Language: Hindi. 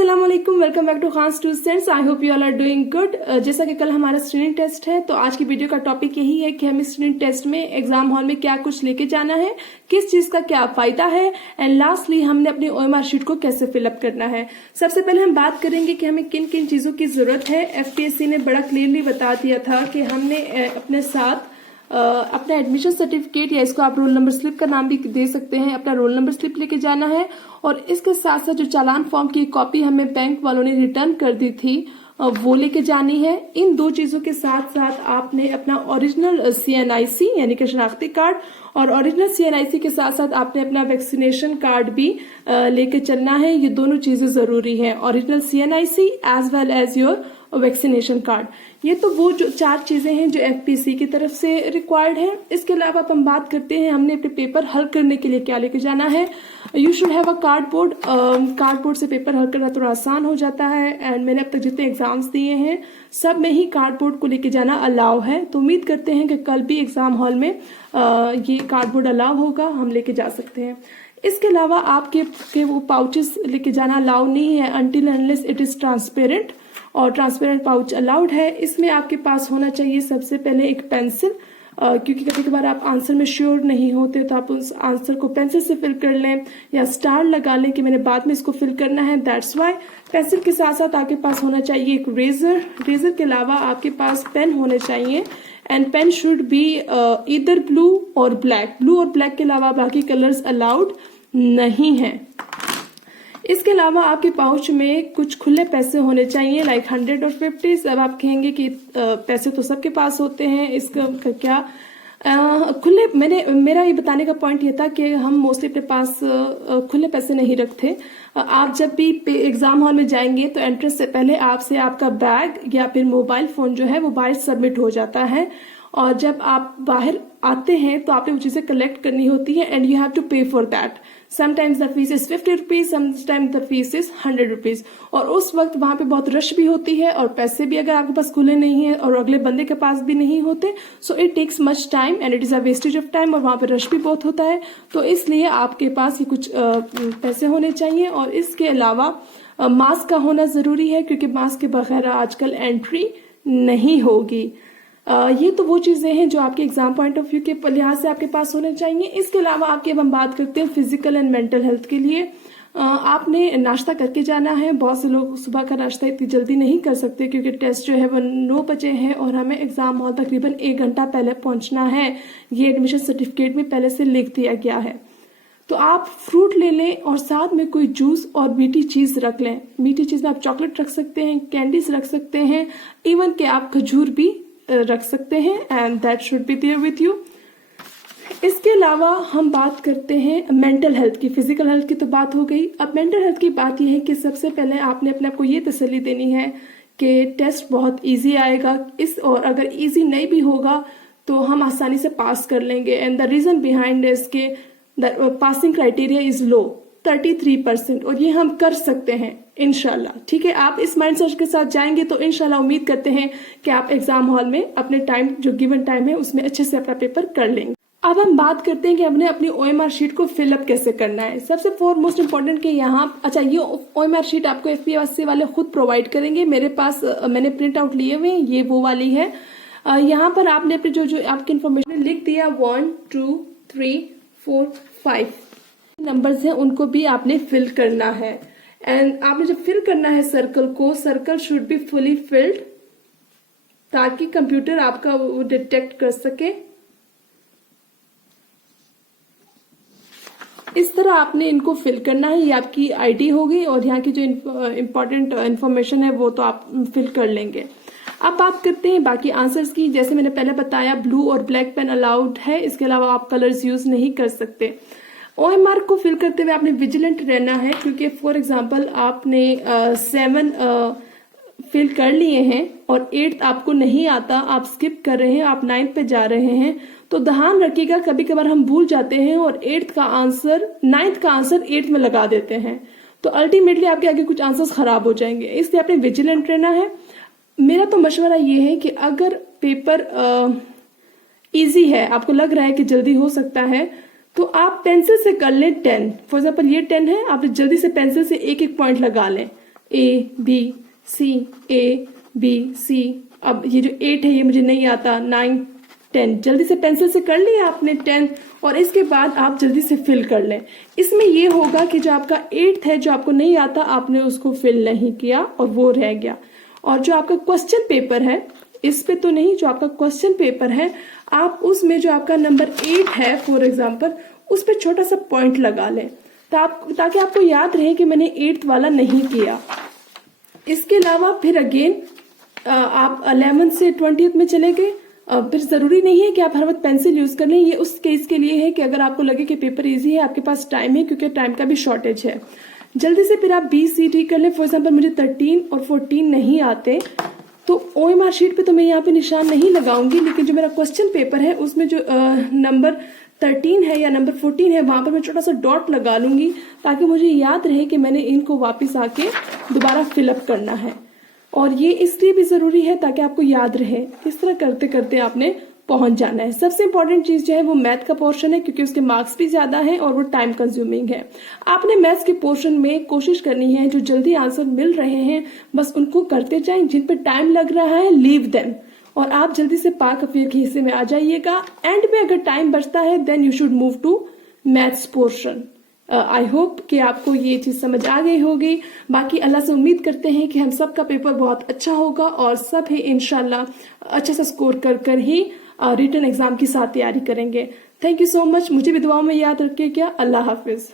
अस्सलाम वालेकुम, welcome back to Khan students. I hope you all are doing good. जैसा कि कल हमारा स्क्रीनिंग टेस्ट है, तो आज की वीडियो का टॉपिक यही है कि हमें स्क्रीनिंग टेस्ट में एग्जाम हॉल में क्या कुछ लेके जाना है, किस चीज का क्या फायदा है, एंड लास्टली हमने अपनी OMR शीट को कैसे फिलअप करना है। सबसे पहले हम बात करेंगे कि हमें किन किन चीजों की जरूरत है। FPSC ने बड़ा क्लियरली बता दिया था कि हमने अपने साथ अपना एडमिशन सर्टिफिकेट या इसको आप रोल नंबर स्लिप का नाम भी दे सकते हैं, अपना रोल नंबर स्लिप लेके जाना है। और इसके साथ साथ जो चालान फॉर्म की कॉपी हमें बैंक वालों ने रिटर्न कर दी थी वो लेके जानी है। इन दो चीजों के साथ साथ आपने अपना ओरिजिनल CNIC यानी कि शनाख्ती कार्ड और ओरिजिनल CNIC के साथ साथ आपने अपना वैक्सीनेशन कार्ड भी लेके चलना है। ये दोनों चीजें जरूरी हैं, original CNIC as well as your vaccination card. ये तो वो जो 4 चीजें हैं जो FPSC की तरफ से रिक्वायर्ड है। इसके अलावा हम बात करते हैं हमने अपने पेपर हल करने के लिए क्या लेके जाना है। You should have a cardboard. Cardboard से पेपर हल करना थोड़ा आसान हो जाता है, एंड मैंने अब तक जितने एग्जाम्स दिए हैं सब में ही कार्डबोर्ड को लेके जाना अलाउ है। तो उम्मीद करते हैं कि कल भी एग्जाम हॉल में ये कार्डबोर्ड अलाउ होगा, हम लेके जा सकते हैं। इसके अलावा आपके वो पाउचेस लेके जाना अलाउ नहीं है until unless it is transparent, और ट्रांसपेरेंट पाउच अलाउड है। इसमें आपके पास होना चाहिए सबसे पहले एक पेंसिल, क्योंकि कभी कभार आप आंसर में श्योर नहीं होते तो आप उस आंसर को पेंसिल से फिल कर लें या स्टार लगा लें कि मैंने बाद में इसको फिल करना है, दैट्स वाई। पेंसिल के साथ साथ आपके पास होना चाहिए एक रेजर। रेजर के अलावा आपके पास पेन होने चाहिए, and pen should be either blue और ब्लैक। ब्लू और ब्लैक के अलावा बाकी कलर्स अलाउड नहीं है। इसके अलावा आपके पाउच में कुछ खुले पैसे होने चाहिए, लाइक 100 और 50। अब आप कहेंगे कि पैसे तो सबके पास होते हैं, इसका क्या खुले। मेरा ये बताने का पॉइंट ये था कि हम मोस्टली अपने पास खुले पैसे नहीं रखते। आप जब भी एग्जाम हॉल में जाएंगे तो एंट्रेंस से पहले आपसे आपका बैग या फिर मोबाइल फोन जो है वो बाहर सबमिट हो जाता है, और जब आप बाहर आते हैं तो आपने वो चीजें कलेक्ट करनी होती है, एंड यू हैव टू पे for that. Sometimes the fees is 50 rupees, sometimes the fees is 100 rupees. और उस वक्त वहां पे बहुत रश भी होती है, और पैसे भी अगर आपके पास खुले नहीं है और अगले बंदे के पास भी नहीं होते, so it takes much time and it is a wastage of time, और वहां पे रश भी बहुत होता है। तो इसलिए आपके पास ये कुछ पैसे होने चाहिए। और इसके अलावा मास्क का होना जरूरी है, क्योंकि मास्क के बगैर आजकल एंट्री नहीं होगी। ये तो वो चीजें हैं जो आपके एग्जाम पॉइंट ऑफ व्यू के लिहाज से आपके पास होने चाहिए। इसके अलावा आपके अब हम बात करते हैं फिजिकल एंड मेंटल हेल्थ के लिए। आपने नाश्ता करके जाना है। बहुत से लोग सुबह का नाश्ता इतनी जल्दी नहीं कर सकते, क्योंकि टेस्ट जो है वो 9 बजे है और हमें एग्जाम हॉल तकरीबन 1 घंटा पहले पहुंचना है। ये एडमिशन सर्टिफिकेट में पहले से लिख दिया गया है। तो आप फ्रूट ले लें और साथ में कोई जूस और मीठी चीज रख लें। मीठी चीज में आप चॉकलेट रख सकते हैं, कैंडीज रख सकते हैं, इवन के आप खजूर भी रख सकते हैं, and that should be there with you. इसके अलावा हम बात करते हैं मेंटल हेल्थ की। फिजिकल हेल्थ की तो बात हो गई, अब मेंटल हेल्थ की बात यह है कि सबसे पहले आपने अपने आप को ये तसल्ली देनी है कि टेस्ट बहुत इजी आएगा, और अगर इजी नहीं भी होगा तो हम आसानी से पास कर लेंगे। And the reason behind is के the passing criteria is low 33%, और ये हम कर सकते हैं इंशाल्लाह। ठीक है, आप इस माइंडसेट के साथ जाएंगे तो इंशाल्लाह उम्मीद करते हैं कि आप एग्जाम हॉल में अपने टाइम जो गिवन टाइम है उसमें अच्छे से अपना पेपर कर लेंगे। अब हम बात करते हैं कि हमने अपनी OMR शीट को फिलअप कैसे करना है। सबसे मोस्ट इम्पोर्टेंट कि यहाँ ये OMR शीट आपको FPSC वाले खुद प्रोवाइड करेंगे। मेरे पास मैंने प्रिंट आउट लिए हुए, ये वो वाली है। यहाँ पर आपने अपने जो आपकी इन्फॉर्मेशन लिख दिया 1 2 3 4 5 नंबर्स हैं, उनको भी आपने फिल करना है। एंड आपने जब फिल करना है circle should be fully filled, ताकि कंप्यूटर आपका वो डिटेक्ट कर सके। इस तरह आपने इनको फिल करना है। ये आपकी आईडी होगी, और यहाँ की जो इम्पोर्टेंट इंफॉर्मेशन है वो तो आप फिल कर लेंगे। अब बात करते हैं बाकी आंसर्स की। जैसे मैंने पहले बताया, ब्लू और ब्लैक पेन अलाउड है, इसके अलावा आप कलर्स यूज नहीं कर सकते। OMR को फिल करते हुए आपने विजिलेंट रहना है, क्योंकि फॉर एग्जांपल आपने 7 फिल कर लिए हैं और 8th आपको नहीं आता, आप स्किप कर रहे हैं, आप 9th पे जा रहे हैं, तो ध्यान रखिएगा कभी कभार हम भूल जाते हैं और 9th का आंसर 8th में लगा देते हैं, तो अल्टीमेटली आपके आगे कुछ आंसर्स खराब हो जाएंगे। इसलिए आपने विजिलेंट रहना है। मेरा तो मशवरा ये है कि अगर पेपर इजी है, आपको लग रहा है कि जल्दी हो सकता है, तो आप पेंसिल से कर लें 10। फॉर एग्जाम्पल ये 10 है, आप जल्दी से पेंसिल से एक एक पॉइंट लगा लें। ABC। अब ये जो 8 है ये मुझे नहीं आता, 9, 10, जल्दी से पेंसिल से कर लिया आपने 10, और इसके बाद आप जल्दी से फिल कर लें। इसमें ये होगा कि जो आपका 8 है जो आपको नहीं आता आपने उसको फिल नहीं किया और वो रह गया। और जो आपका क्वेश्चन पेपर है, इस पे तो नहीं, जो आपका क्वेश्चन पेपर है आप उसमें जो आपका नंबर 8 है फॉर एग्जाम्पल, उस पर छोटा सा पॉइंट लगा लें ताकि आपको याद रहे कि मैंने 8th वाला नहीं किया। इसके अलावा फिर अगेन आप 11 से 20th में चले गए। फिर जरूरी नहीं है कि आप हर वक्त पेंसिल यूज कर लें, ये उस केस के लिए है कि अगर आपको लगे कि पेपर इजी है, आपके पास टाइम है, क्योंकि टाइम का भी शॉर्टेज है। जल्दी से फिर आप BCD कर लें। फॉर एग्जाम्पल मुझे 13 और 14 नहीं आते तो OMR शीट पे तो मैं यहाँ पे निशान नहीं लगाऊंगी, लेकिन जो मेरा क्वेश्चन पेपर है उसमें जो नंबर 13 है या नंबर 14 है वहां पर मैं छोटा सा डॉट लगा लूंगी ताकि मुझे याद रहे कि मैंने इनको वापस आके दोबारा फिलअप करना है। और ये इसलिए भी जरूरी है ताकि आपको याद रहे। इस तरह करते करते आपने पहुंच जाना है। सबसे इंपॉर्टेंट चीज जो है वो मैथ का पोर्शन है, क्योंकि उसके मार्क्स भी ज्यादा हैं और वो टाइम कंज्यूमिंग है। आपने मैथ्स के पोर्शन में कोशिश करनी है, जो जल्दी आंसर मिल रहे हैं बस उनको करते जाएं, जिन पर टाइम लग रहा है लीव देम, और आप जल्दी से पार्क अफेयर के हिस्से में आ जाइएगा। एंड में अगर टाइम बचता है then you should move to maths portion. I hope कि आपको ये चीज समझ आ गई होगी। बाकी अल्लाह से उम्मीद करते हैं कि हम सबका पेपर बहुत अच्छा होगा और सब ही इंशाल्लाह अच्छा सा स्कोर कर ही रिटन एग्जाम की साथ तैयारी करेंगे। Thank you so much. मुझे भी दुआओं में याद रखिए। क्या, अल्लाह हाफिज।